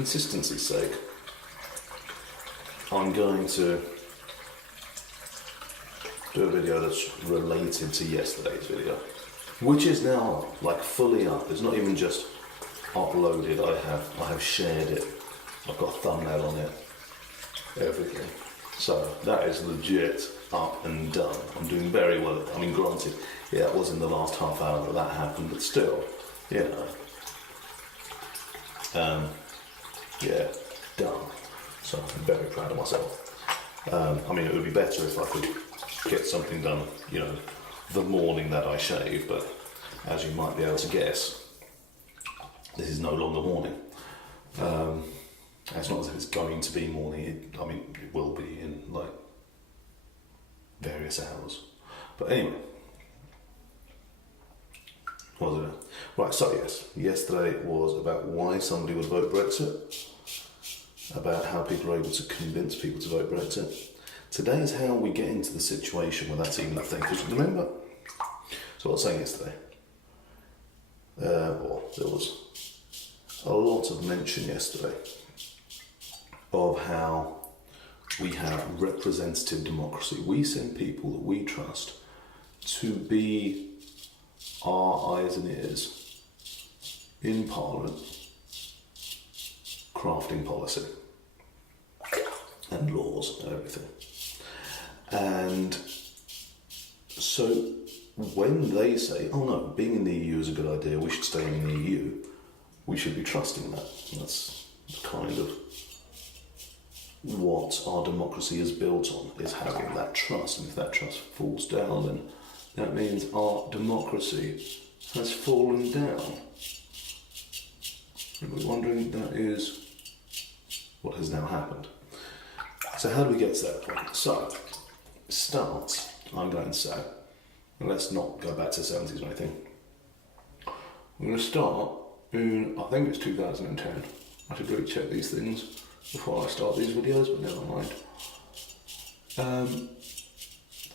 consistency's sake, I'm going to do a video that's related to yesterday's video, which is now like fully up. It's not even just uploaded. I have shared it. I've got a thumbnail on it. Everything. So that is legit up and done. I'm doing very well. I mean, granted, yeah, it was in the last half hour that happened, but still, you know. Yeah, done. So I'm very proud of myself. I mean, it would be better if I could get something done, you know, the morning that I shave, but as you might be able to guess, this is no longer morning. It's not as if it's going to be morning. I mean, it will be in like various hours. But anyway, what was it? Right, so yes, yesterday was about why somebody would vote Brexit, about how people are able to convince people to vote Brexit. Today is how we get into the situation where that's even a thing. Because remember, so what I was saying yesterday, there was a lot of mention yesterday of how we have representative democracy. We send people that we trust to be our eyes and ears in Parliament, crafting policy and laws and everything. And so when they say, oh no, being in the EU is a good idea, we should stay in the EU, we should be trusting that. That's kind of what our democracy is built on, is having that trust. And if that trust falls down, then that means our democracy has fallen down. And we're wondering that is what has now happened. So how do we get to that point? So, starts, I'm going to say, and let's not go back to the 70s or anything. We're going to start in, I think it's 2010. I should really check these things before I start these videos, but never mind.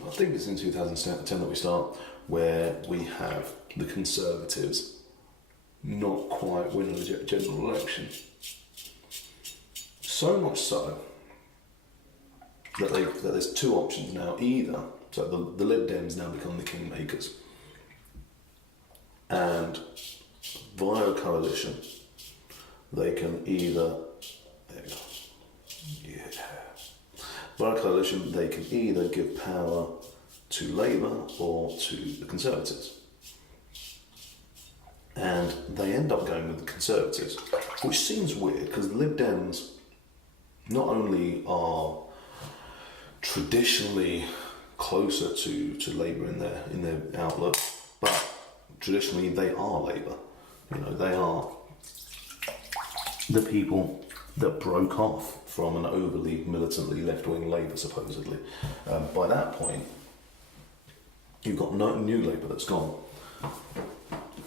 I think it's in 2010 that we start, where we have the Conservatives not quite winning the general election. So much so that there's two options now. Either, so the Lib Dems now become the kingmakers, and via a coalition, they can either, there we go, yeah, via a coalition, they can either give power to Labour or to the Conservatives. And they end up going with the Conservatives, which seems weird because the Lib Dems not only are traditionally closer to Labour in their outlook, but traditionally they are Labour. You know, they are the people that broke off from an overly militantly left-wing Labour, supposedly. By that point, you've got no new Labour that's gone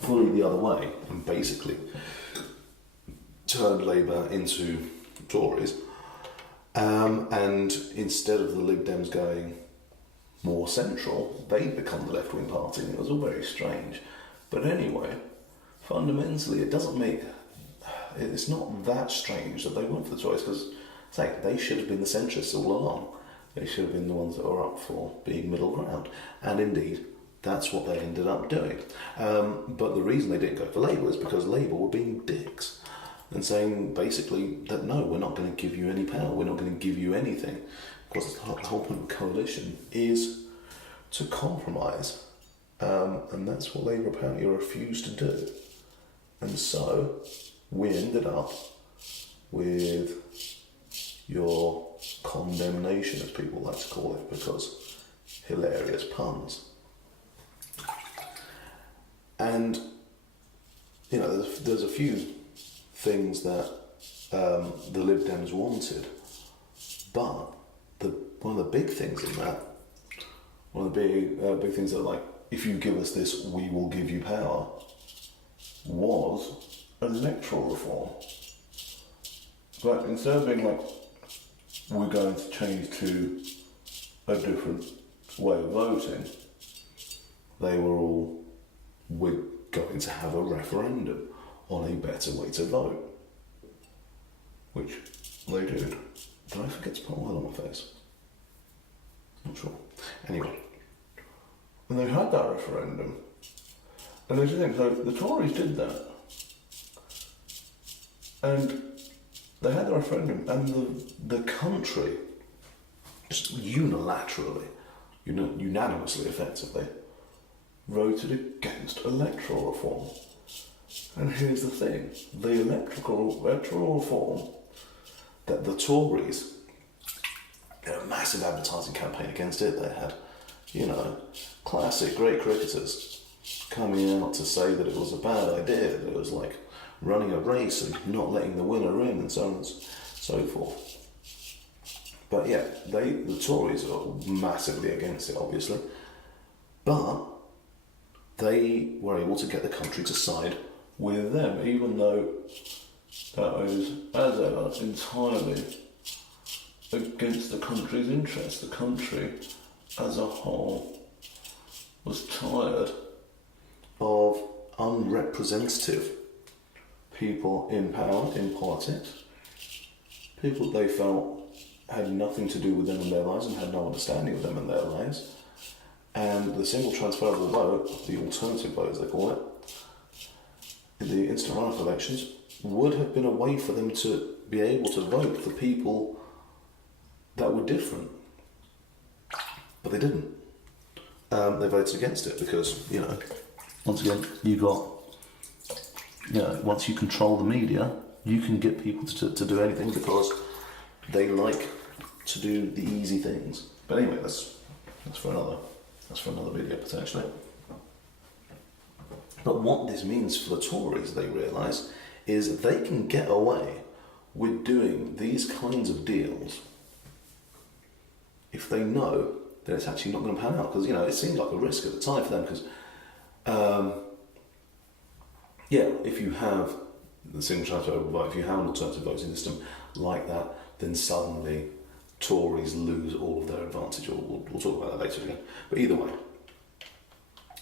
fully the other way and basically turned Labour into Tories. And instead of the Lib Dems going more central, they'd become the left-wing party, and it was all very strange. But anyway, fundamentally, it's not that strange that they went for the Tories, because they should have been the centrists all along. They should have been the ones that were up for being middle ground. And indeed, that's what they ended up doing. But the reason they didn't go for Labour is because Labour were being dicks and saying basically that no, we're not going to give you any power, we're not going to give you anything. Because the whole point of coalition is to compromise. And that's what Labour apparently refused to do. And so we ended up with your condemnation, as people like to call it, because hilarious puns. And, you know, there's a few things that the Lib Dems wanted, but one of the big things in that, one of the big things that, like, if you give us this, we will give you power, was electoral reform. But instead of being like, we're going to change to a different way of voting, they were all, we're going to have a referendum on a better way to vote. which they did. Did I forget to put oil on my face? Not sure. Anyway, and they had that referendum. And there's the thing, so the Tories did that. And they had the referendum, and the country, just unilaterally, unanimously, effectively, voted against electoral reform. And here's the thing, the electoral reform that the Tories, a massive advertising campaign against it, they had, classic great cricketers coming out to say that it was a bad idea, that it was like running a race and not letting the winner in and so on and so forth. But yeah, the Tories are massively against it, obviously, but they were able to get the country to side with them, even though that was, as ever, entirely against the country's interests. The country as a whole was tired of unrepresentative people in power, in politics, people they felt had nothing to do with them in their lives and had no understanding of them in their lives. And the single transferable vote, the alternative vote as they call it, in the instant runoff elections, would have been a way for them to be able to vote for people that were different. But they didn't. They voted against it because, once again, once you control the media, you can get people to do anything because they like to do the easy things. But anyway, that's for another video potentially. But what this means for the Tories, they realise, is they can get away with doing these kinds of deals if they know that it's actually not going to pan out. Because, it seemed like a risk at the time for them because, if you have the single transferable vote, if you have an alternative voting system like that, then suddenly Tories lose all of their advantage. We'll talk about that later again. But either way,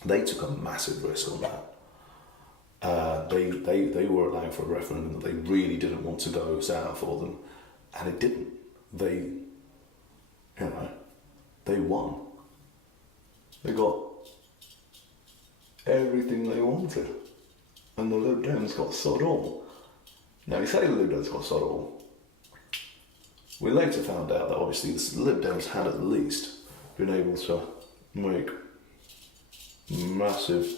they took a massive risk on that. They were allowing for a referendum that they really didn't want to go south for them, and it didn't. They won. They got everything they wanted, and the Lib Dems got sod all. Now, you say the Lib Dems got sod all. We later found out that obviously the Lib Dems had at least been able to make massive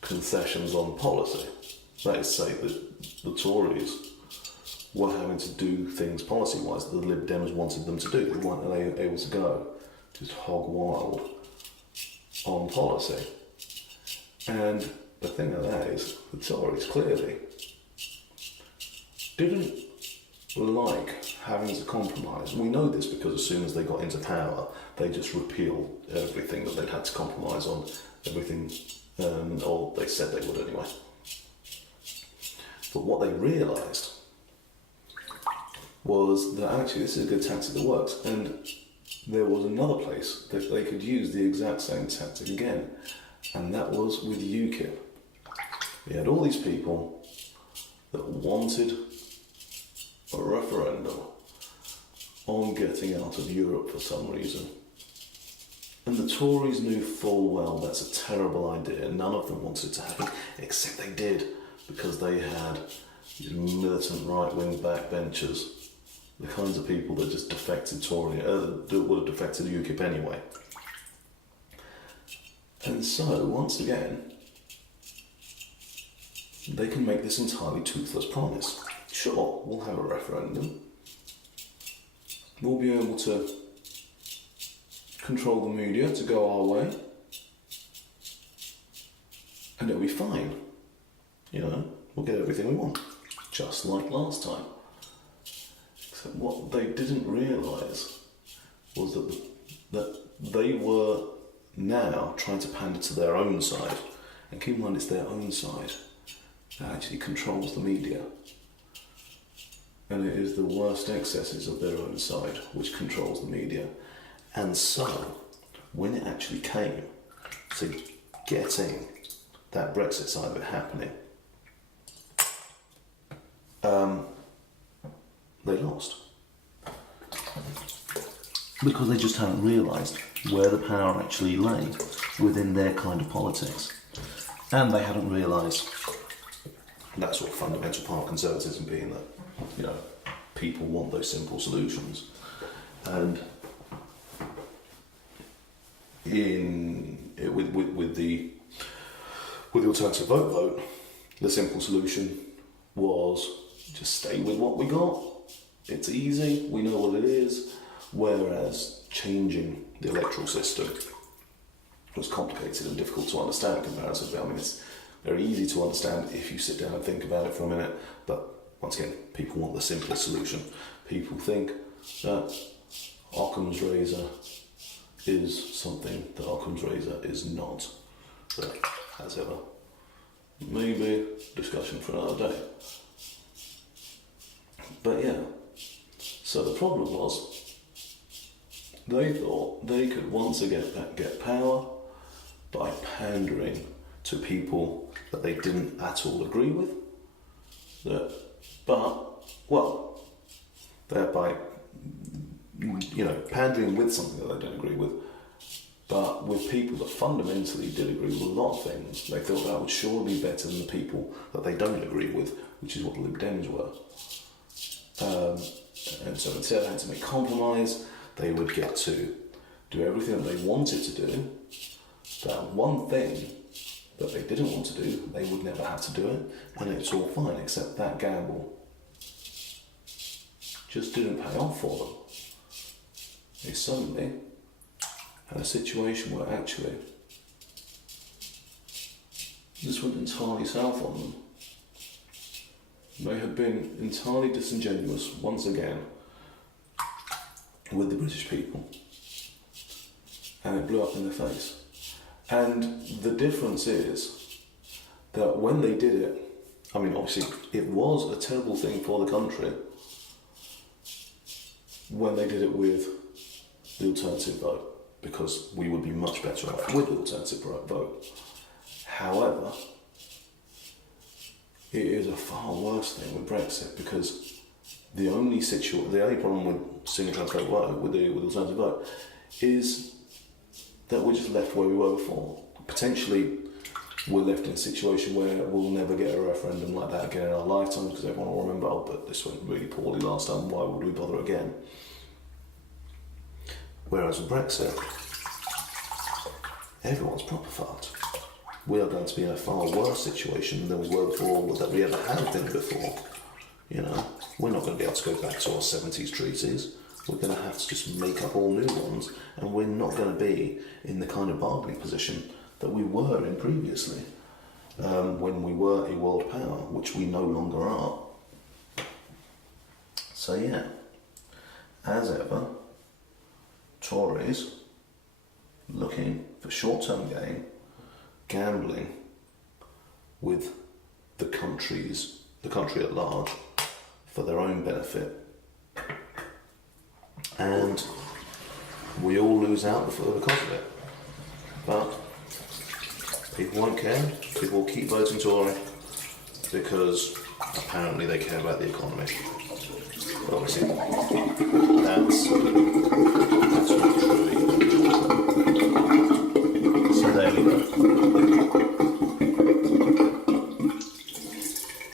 concessions on policy. That is to say that the Tories were having to do things policy-wise that the Lib Dems wanted them to do. They weren't able to go just hog wild on policy. And the thing of that is, the Tories clearly didn't like having to compromise. We know this because as soon as they got into power, they just repealed everything that they'd had to compromise on, everything, or they said they would anyway. But what they realised was that actually this is a good tactic that works, and there was another place that they could use the exact same tactic again, and that was with UKIP. You had all these people that wanted a referendum on getting out of Europe for some reason. And the Tories knew full well that's a terrible idea. None of them wanted to have it, except they did, because they had these militant right-wing backbenchers, the kinds of people that just defected that would have defected UKIP anyway. And so, once again, they can make this entirely toothless promise. Sure, we'll have a referendum. We'll be able to control the media to go our way. And it'll be fine. We'll get everything we want. Just like last time. Except what they didn't realise was that they were now trying to pander to their own side. And keep in mind, it's their own side that actually controls the media. And it is the worst excesses of their own side which controls the media. And so, when it actually came to getting that Brexit side of it happening, they lost. Because they just hadn't realised where the power actually lay within their kind of politics. And they hadn't realised that sort of fundamental part of conservatism being that, you know, people want those simple solutions. And with the alternative vote, the simple solution was just stay with what we got. It's easy, we know what it is. Whereas changing the electoral system was complicated and difficult to understand comparatively. I mean, it's very easy to understand if you sit down and think about it for a minute, but once again, people want the simplest solution. People think that Occam's razor is something that Occam's razor is not. But as ever, maybe discussion for another day. But yeah, so the problem was they thought they could once again get power by pandering to people that they didn't at all agree with. Thereby, you know, pandering with something that they don't agree with, but with people that fundamentally did agree with a lot of things. They thought that would surely be better than the people that they don't agree with, which is what the Lib Dems were. And so instead of having to make compromise, they would get to do everything that they wanted to do. That one thing that they didn't want to do, they would never have to do it, and it's all fine, except that gamble just didn't pay off for them. They suddenly had a situation where actually this went entirely south on them. They had been entirely disingenuous once again with the British people, and it blew up in their face. And the difference is that when they did it, I mean, obviously it was a terrible thing for the country when they did it with the alternative vote, because we would be much better off with the alternative vote. However, it is a far worse thing with Brexit, because the only problem with single transfer vote, with the alternative vote, is that we're just left where we were before. Potentially, we're left in a situation where we'll never get a referendum like that again in our lifetime, because everyone will remember, oh, but this went really poorly last time, why would we bother again? Whereas with Brexit, everyone's proper fucked. We are going to be in a far worse situation than we were before, or that we ever have been before. You know, we're not going to be able to go back to our 70s treaties. We're going to have to just make up all new ones, and we're not going to be in the kind of bargaining position that we were in previously, when we were a world power, which we no longer are. So yeah, as ever, Tories looking for short-term gain, gambling with the country at large for their own benefit, and we all lose out because of it. But people won't care. People will keep voting Tory because apparently they care about the economy. But obviously, that's